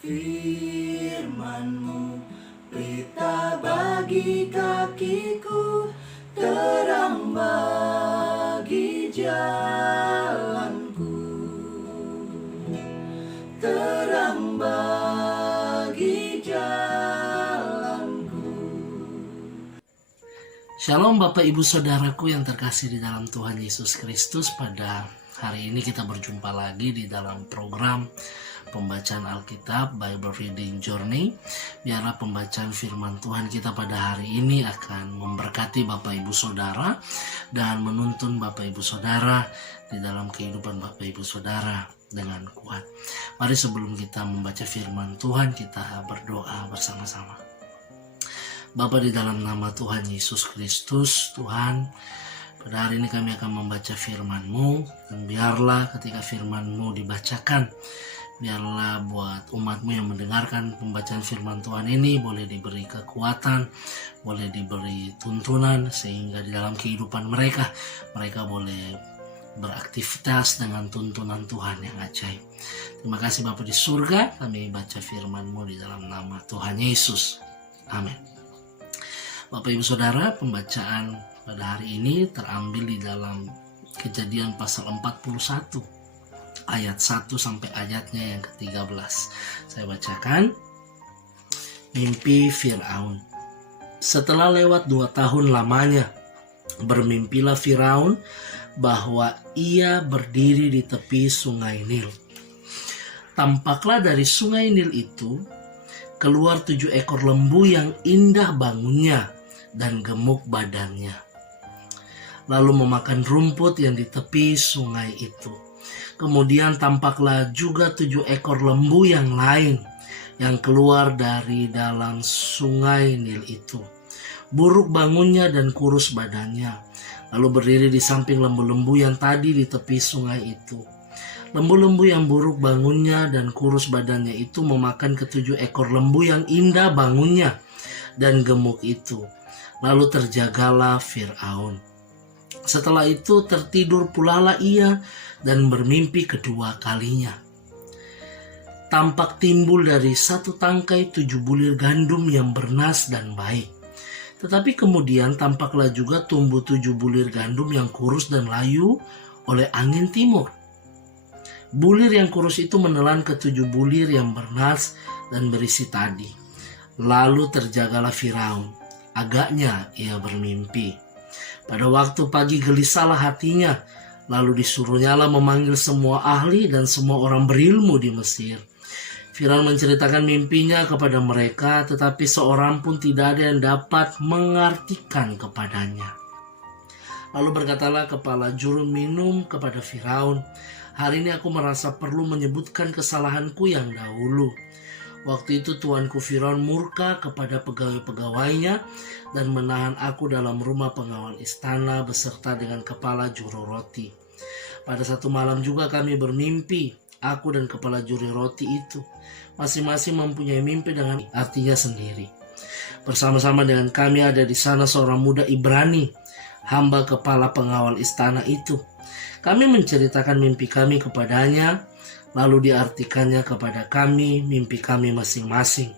Firman-Mu, pelita bagi kakiku, terang bagi jalanku, terang bagi jalanku. Shalom Bapak Ibu Saudaraku yang terkasih di dalam Tuhan Yesus Kristus. Pada hari ini kita berjumpa lagi di dalam program pembacaan Alkitab, Bible Reading Journey. Biarlah pembacaan firman Tuhan kita pada hari ini akan memberkati Bapak Ibu Saudara dan menuntun Bapak Ibu Saudara di dalam kehidupan Bapak Ibu Saudara dengan kuat. Mari sebelum kita membaca firman Tuhan, kita berdoa bersama-sama. Bapa, di dalam nama Tuhan Yesus Kristus, Tuhan, pada hari ini kami akan membaca firman-Mu, dan biarlah ketika firman-Mu dibacakan, biarlah buat umat-Mu yang mendengarkan pembacaan firman Tuhan ini boleh diberi kekuatan, boleh diberi tuntunan, sehingga di dalam kehidupan mereka boleh beraktivitas dengan tuntunan Tuhan yang ajaib. Terima kasih Bapa di surga, kami baca firman-Mu di dalam nama Tuhan Yesus. Amin. Bapak Ibu Saudara, pembacaan pada hari ini terambil di dalam Kejadian pasal 41 ayat 1 sampai ayatnya yang ke-13. Saya bacakan. Mimpi Firaun. Setelah lewat 2 tahun lamanya, bermimpilah Firaun bahwa ia berdiri di tepi sungai Nil. Tampaklah dari sungai Nil itu keluar 7 ekor lembu yang indah bangunnya dan gemuk badannya, lalu memakan rumput yang di tepi sungai itu. Kemudian tampaklah juga 7 ekor lembu yang lain yang keluar dari dalam sungai Nil itu. Buruk bangunnya dan kurus badannya, lalu berdiri di samping lembu-lembu yang tadi di tepi sungai itu. Lembu-lembu yang buruk bangunnya dan kurus badannya itu memakan ke-7 ekor lembu yang indah bangunnya dan gemuk itu. Lalu terjagalah Firaun. Setelah itu tertidur pulalah ia dan bermimpi kedua kalinya. Tampak timbul dari satu tangkai 7 bulir gandum yang bernas dan baik. Tetapi kemudian tampaklah juga tumbuh 7 bulir gandum yang kurus dan layu oleh angin timur. Bulir yang kurus itu menelan ke-7 bulir yang bernas dan berisi tadi. Lalu terjagalah Firaun. Agaknya ia bermimpi. Pada waktu pagi gelisahlah hatinya, lalu disuruhnyalah memanggil semua ahli dan semua orang berilmu di Mesir. Firaun menceritakan mimpinya kepada mereka, tetapi seorang pun tidak ada yang dapat mengartikan kepadanya. Lalu berkatalah kepala juru minum kepada Firaun, "Hari ini aku merasa perlu menyebutkan kesalahanku yang dahulu. Waktu itu tuanku Firaun murka kepada pegawai-pegawainya dan menahan aku dalam rumah pengawal istana beserta dengan kepala juru roti. Pada satu malam juga kami bermimpi, aku dan kepala juru roti itu. Masing-masing mempunyai mimpi dengan artinya sendiri. Bersama-sama dengan kami ada di sana seorang muda Ibrani, hamba kepala pengawal istana itu. Kami menceritakan mimpi kami kepadanya, lalu diartikannya kepada kami mimpi kami masing-masing.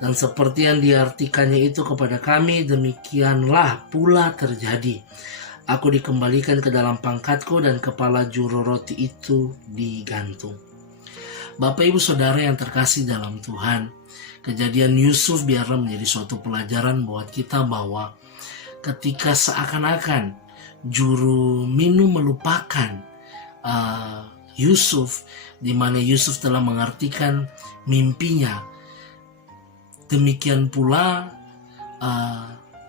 Dan seperti yang diartikannya itu kepada kami, demikianlah pula terjadi. Aku dikembalikan ke dalam pangkatku dan kepala juru roti itu digantung." Bapak Ibu Saudara yang terkasih dalam Tuhan, kejadian Yusuf biarlah menjadi suatu pelajaran buat kita bahwa ketika seakan-akan juru minum melupakan Yusuf, di mana Yusuf telah mengartikan mimpinya, demikian pula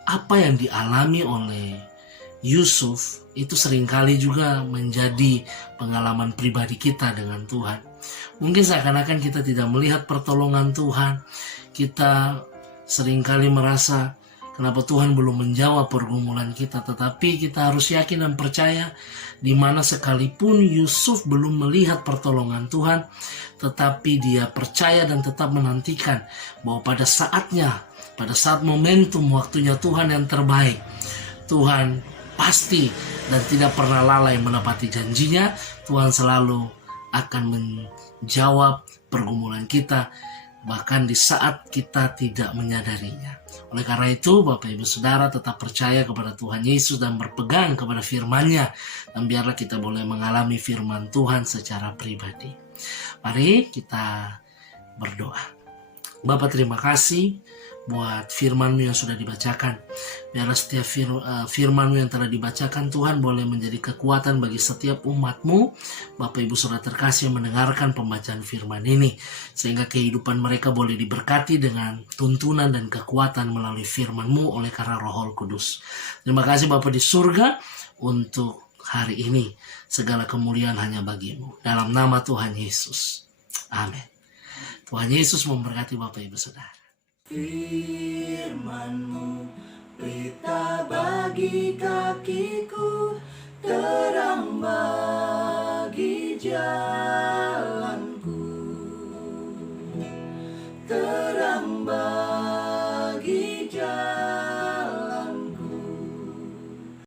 apa yang dialami oleh Yusuf itu seringkali juga menjadi pengalaman pribadi kita dengan Tuhan. Mungkin seakan-akan kita tidak melihat pertolongan Tuhan, kita seringkali merasa kenapa Tuhan belum menjawab pergumulan kita, tetapi kita harus yakin dan percaya di mana sekalipun Yusuf belum melihat pertolongan Tuhan, tetapi dia percaya dan tetap menantikan bahwa pada saatnya, pada saat momentum waktunya Tuhan yang terbaik, Tuhan pasti dan tidak pernah lalai menepati janjinya. Tuhan selalu akan menjawab pergumulan kita bahkan di saat kita tidak menyadarinya. Oleh karena itu, Bapak Ibu Saudara tetap percaya kepada Tuhan Yesus dan berpegang kepada firman-Nya, dan biarlah kita boleh mengalami firman Tuhan secara pribadi. Mari kita berdoa. Bapa, terima kasih buat firman-Mu yang sudah dibacakan. Biarlah setiap firman-Mu yang telah dibacakan, Tuhan, boleh menjadi kekuatan bagi setiap umat-Mu. Bapak Ibu Saudara terkasih yang mendengarkan pembacaan firman ini, sehingga kehidupan mereka boleh diberkati dengan tuntunan dan kekuatan melalui firman-Mu oleh karena Roh Kudus. Terima kasih Bapa di surga untuk hari ini. Segala kemuliaan hanya bagi-Mu. Dalam nama Tuhan Yesus. Amin. Tuhan Yesus memberkati Bapak Ibu Saudara. Firman-Mu pelita bagi kakiku, terang bagi jalan.